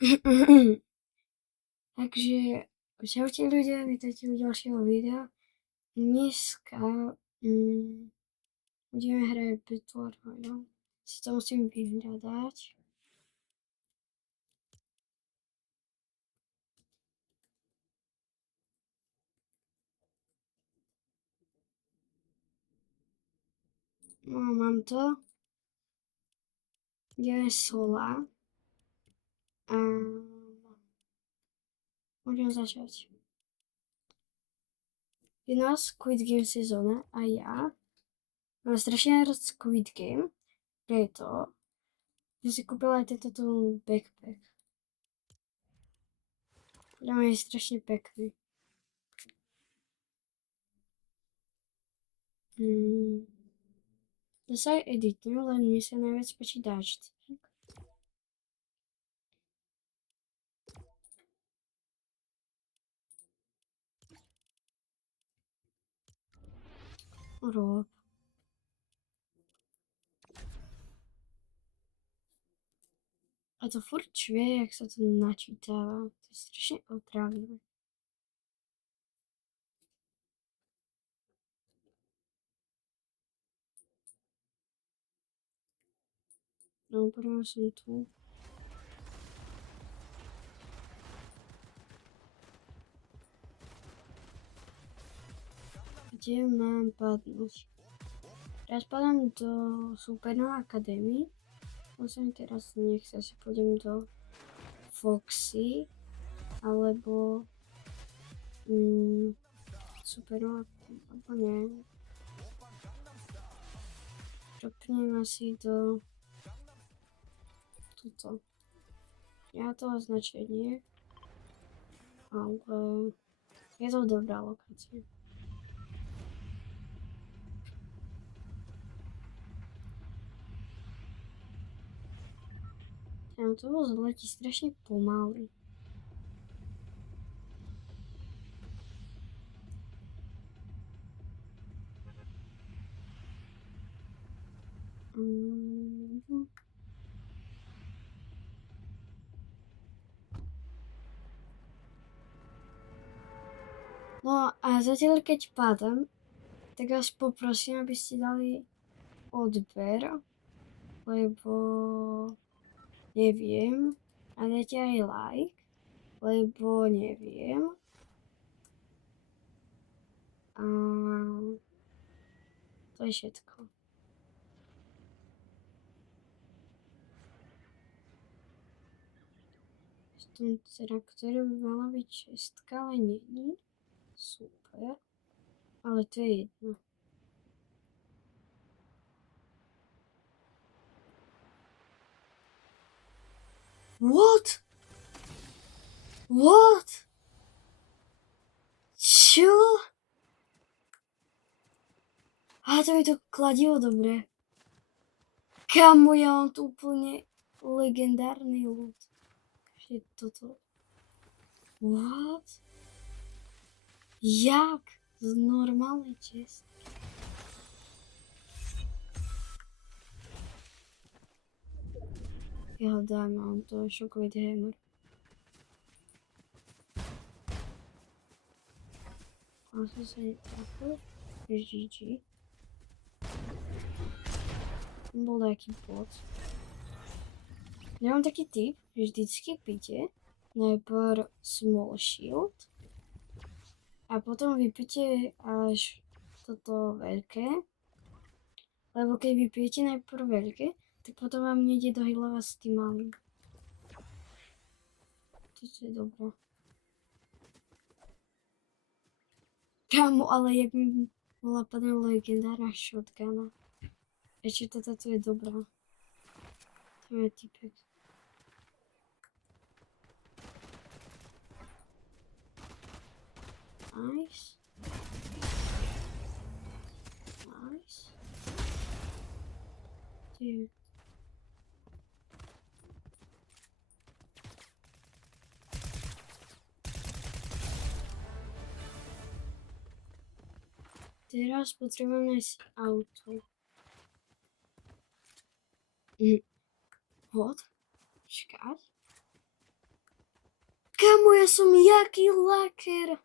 Takže čaute ľudia, vítajte u ďalšieho videa. Dneska budeme hrať Battle Royale. Si to musím vyhľadať. No, mám to. Ideme sola. A môžem začať. Je nás Squid Game sezóna a ja mám strašne rád Squid Game, preto že si kúpila aj tento backpack. Podľa mňa je strašne pekný. To sa aj edituje, len mi sa najviac páči dáždik. Rob. A to furt čvie, jak sa to načítava. To je strašne otrávivé. No, prvom som tu. Kde mám padnúť? Teraz padám do Supernova Academy. Musím teraz nechce, si pôjdem do Foxy. Alebo Supernova, alebo nie. Dropnem asi do tuto. Ja to označenie. Ale je to dobrá lokácia. Ten autobus letí strašne pomaly. No a zatiaľ keď padám, tak vás poprosím, aby ste dali odber, lebo neviem, a dajte aj like, lebo neviem. A to je všetko. Teda, ktoré by mala byť 6, ale nie. Super. Ale to je jedno. What? What? Čo? A to mi to kladilo dobre. Kamo, ja mám tu úplne legendárny loot. Je toto. What? Jak? Z normálnej čest. Ja dám, mám to šokový hammer. A som sa netrafil. GG. Bol nejaký bot. Ja mám taký tip, že vždycky píte najprv small shield a potom vypijete až toto veľké, lebo keď vypijete najprv veľké, tak potom vám nejde do healova s tým malým. To je dobré. Kámo, ale jak mi bola padnúť legendárna shotguna. Ešte toto je dobrá. To je typek. Nice. Nice. Dude. Teraz potrebujem nájsť auto. What? Čakať? Kámo, ja som jaký laker.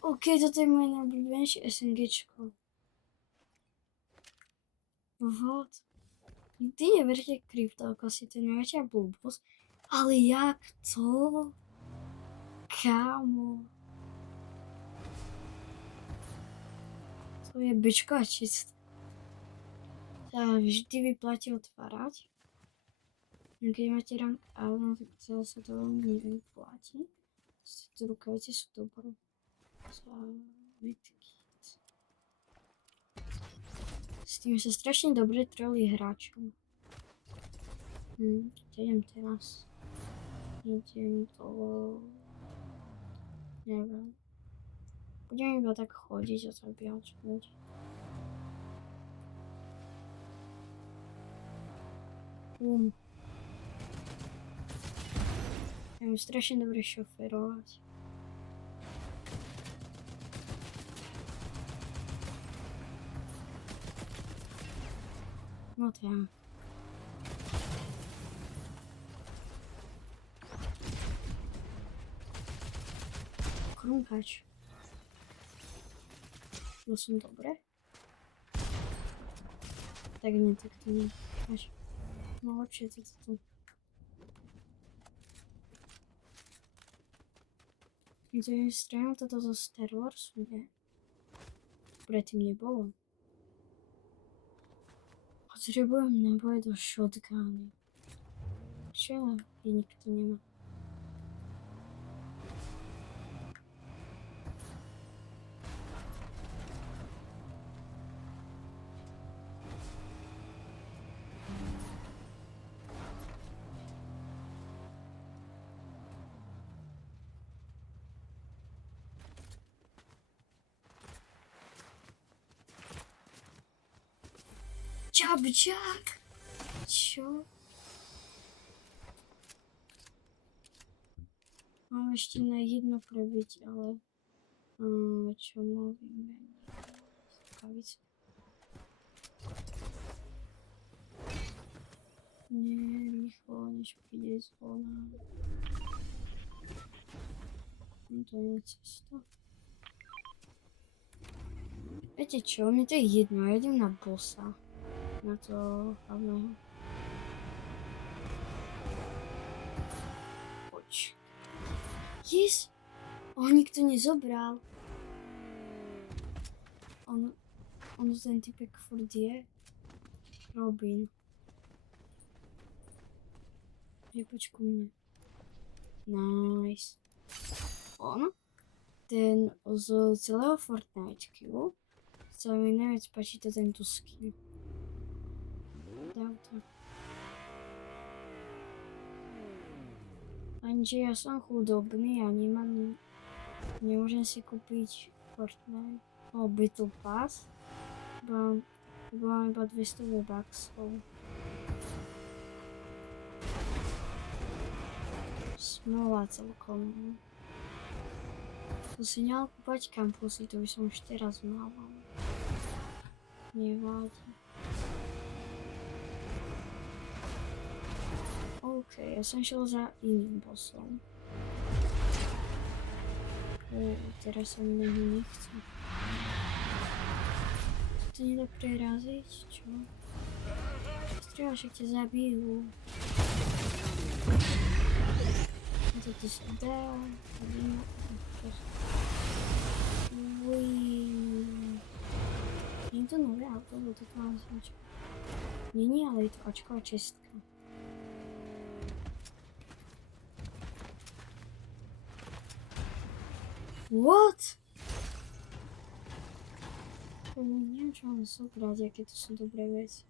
OK, toto je moje najobľúbenejšie SMGčko. What? Nikdy neverte kryptookosy, to je najväčšia blbosť. Ale jak to? Kámo. To je bečko a čist. Sa vždy vyplatí otvárať. Keď máte rank áno, tak sa to veľmi nevyplatí. Tieto rukavice sú dobré. Za medkit. S tým sa strašne dobre trolí hráčom. Idem teraz. Idem to... Neviem. Budem iba tak chodiť a zabíjať ľudí. Viem strašne dobre šoferovať. No tak. Krunkač. Bol som dobre? Tak nie, tak to nie. Až. No lepšie to tu. Kde strelil toto zo Star Warsu, nie? Predtým nebolo. Potrebujem naboje do shotgunu. Čo? Je nikto nemá. Čabčák! Čo? Mám ešte na jedno prebiť, ale... čo mám vymeniť? Kavice. Nie, rýchlo, než príde zvona. To nie je cesta. Viete čo, mne to je jedno, ja idem na bossa. Na to hlavného. Poď. Yes! Ho nikto nezobral. On ten typek furt je. Robin. Je poď ku mne. Nice. On? Ten z celého Fortniteku sa mi najviac páči to tento skin. Auto. Lenže ja som chudobný a nemôžem si kúpiť Fortnite. Battle Pass. Mám iba 200 V-Bucksov. Smola celkom. To si nemal kúpať kampusy, to by som už teraz mal. Nevádí. OK, ja som šiel za iným bossom. Teraz sa mi neho nechce. To nedá preraziť, čo? Strieľa, však ťa zabijú. A toto sa dá. Nie je to nové auto, bo to mám značka. Nie, ale je to očková čestka. What? Neviem, čo mám zobrať, aké to sú dobré veci.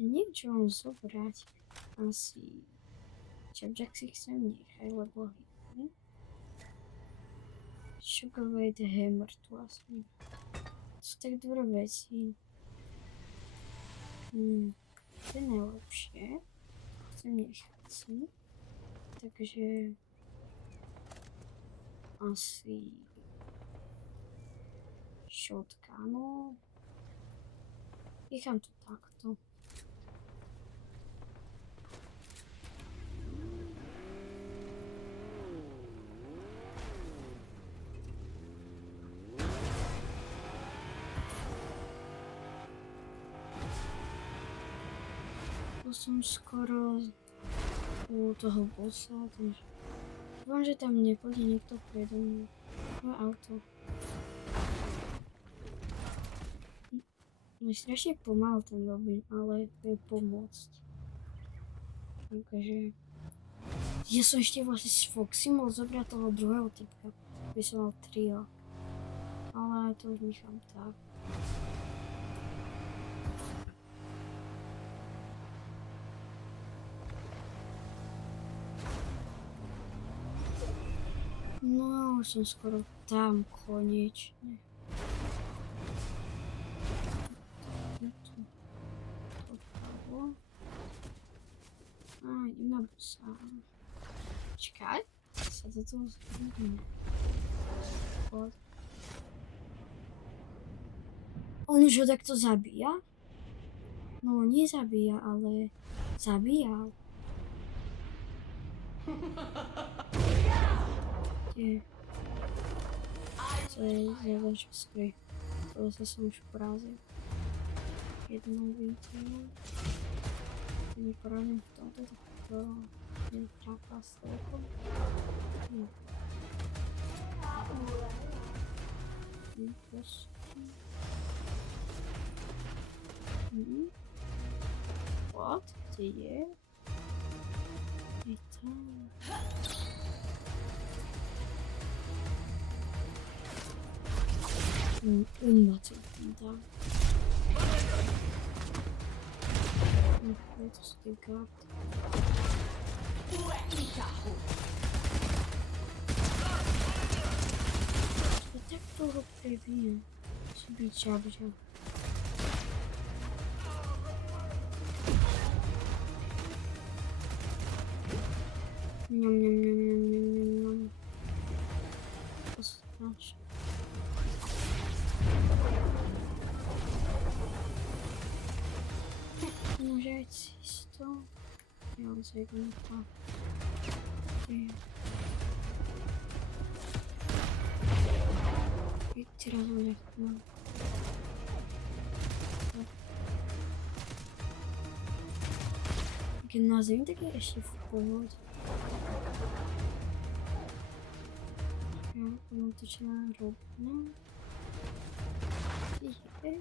Neviem, čo mám zobrať. Asi... Čapčak si chcem nechať, lebo... Shockwave Hammer tu asi. Sú tak dobré veci. To je najlepšie. Chcem nechať si. Takže asi shotgunu. Nechám to takto. To som skoro u toho bossa, takže dúfam, že tam nepôjde niekto predo mnou. Moje auto. No strašne pomal ten Robin, ale vie pomôcť. Takže ja som ešte vlastne s Foxy mohol zobrať toho druhého typka, by som mal trio. Ale to už nechám tak. No, už som skoro tam, konečne. A idem na bossa. Čakaj, sa do toho zhodíme. On už ho takto zabíja? No, nezabíja, ale zabíjal. Kde? To je záleží skry. To zase som už porazil. Jednou vítězou. Když porazím v tomto, tak to je trápá s telkom. What? Kde je? Je tam. Umlačil tam tam. To sú tie karty. To tak dlho prebijem. Musí byť žabža. Ňam, ňam, ňam, ňam, ňam, ňam, ňam. To strašne. Môže aj cisto. Ja on sa jedným tak. Teraz ho nechám. Keď na zemi, tak je ešte v pohode. Ja mám to čo nám robím. Tiché.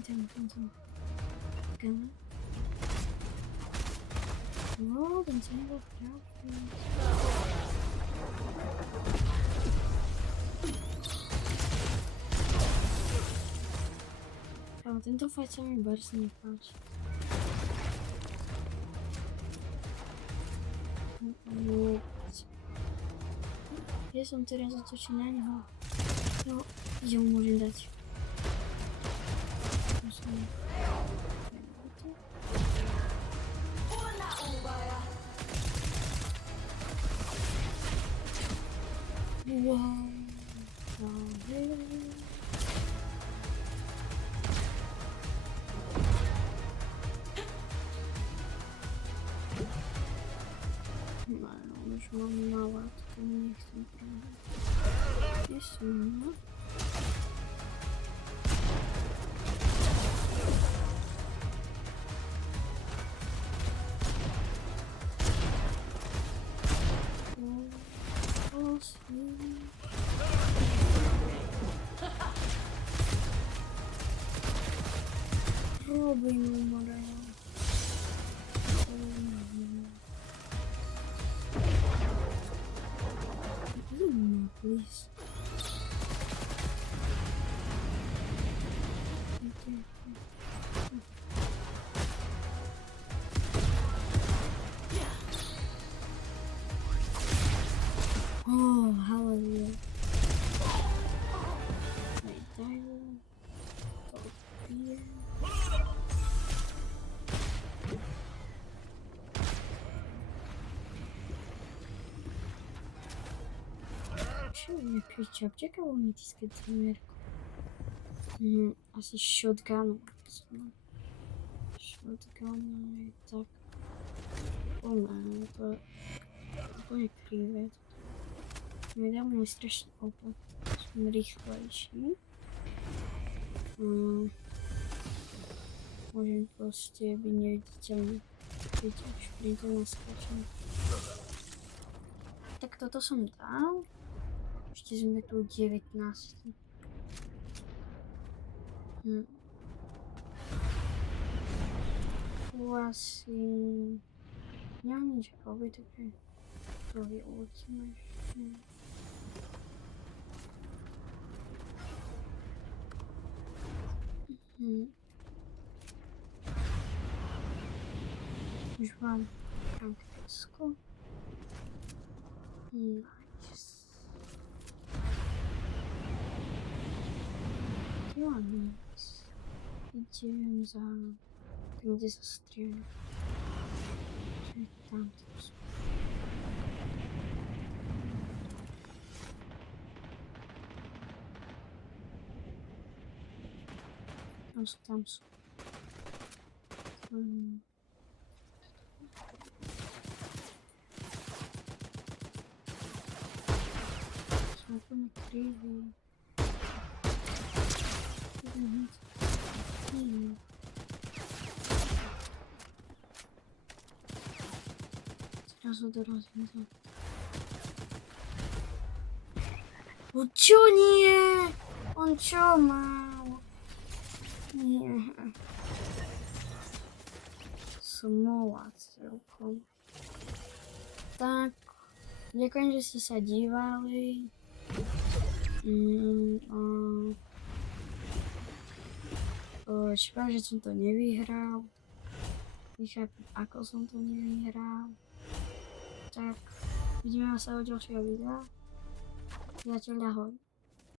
Tam. Gana. No, ten sa nebol trafný. Ale tento fight sa mi barsi nepáči. Ja som teraz otočil na neho. No, kde mu môžem dať? Wow. No, už mám malá, to nechcem práve. Kde som, no? Robin umarał. Please. Oh, hallelujah. Čo mi pričap? Čakalo mytické trimierko. Asi shotgun. Shotgun je tak. To je úplne krivé. Nedám mi strašne opo. Som rýchlejší. Môžem proste byť neviditeľný. Keď šprintem na skáčem. Tak toto som dal. Ešte sme tu 19. Tu asi nemám nič robiť, takže to vyučíme ešte. Už mám Frankfurtsko. Nice. Jo, nice. Idem za tým, kde sa strieľa. Čiže tam sú. Tam sú. Som úplne krivý. Zrazu dorazím to. O čo nie? On čo mal? Nie. Smola celkom. Tak, ďakujem, že ste sa dívali. Škoda, že som to nevyhral. Nechápem, ako som to nevyhral. Tak, vidíme sa o ďalšieho videa. Priateľ, ahoj.